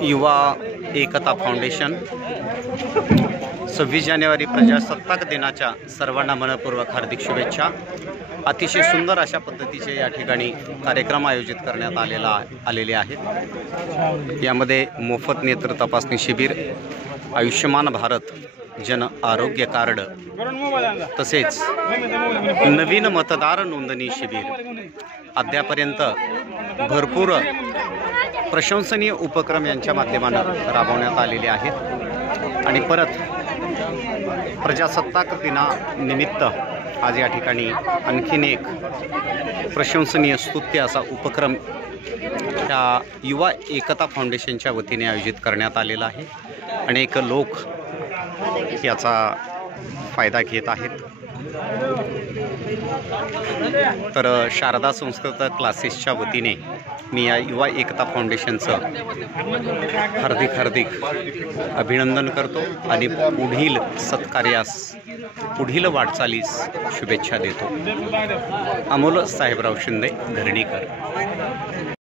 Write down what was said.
युवा एकता फाउंडेशन 26 जानेवारी प्रजासत्ताक दिनाच्या सर्वांना मनपूर्वक हार्दिक शुभेच्छा। अतिशय सुंदर अशा पद्धतीचे या ठिकाणी कार्यक्रम आयोजित करण्यात आलेले आहेत। यामध्ये मोफत नेत्र तपासणी शिबिर, आयुष्यमान भारत जन आरोग्य कार्ड, तसेच नवीन मतदार नोंदणी शिबिर, अद्यापर्यंत भरपूर प्रशंसनीय उपक्रम यांच्या माध्यमातून राबवण्यात आलेले आहेत। आणि परत प्रजासत्ताक दिनानिमित्त आज या ठिकाणी आणखीन एक प्रशंसनीय स्तुत्य असा उपक्रम या युवा एकता फाउंडेशनच्या वतीने आयोजित करण्यात आलेला आहे। अनेक लोक याचा फायदा घेत आहेत। तर शारदा संस्कृत क्लासेसच्या वतीने मी या युवा एकता फाउंडेशनचं हार्दिक अभिनंदन करतो आणि पुढील सत्कार्यास, पुढील वाटचालीस शुभेच्छा देतो। अमोल साहेबराव शिंदे, धरणीकर।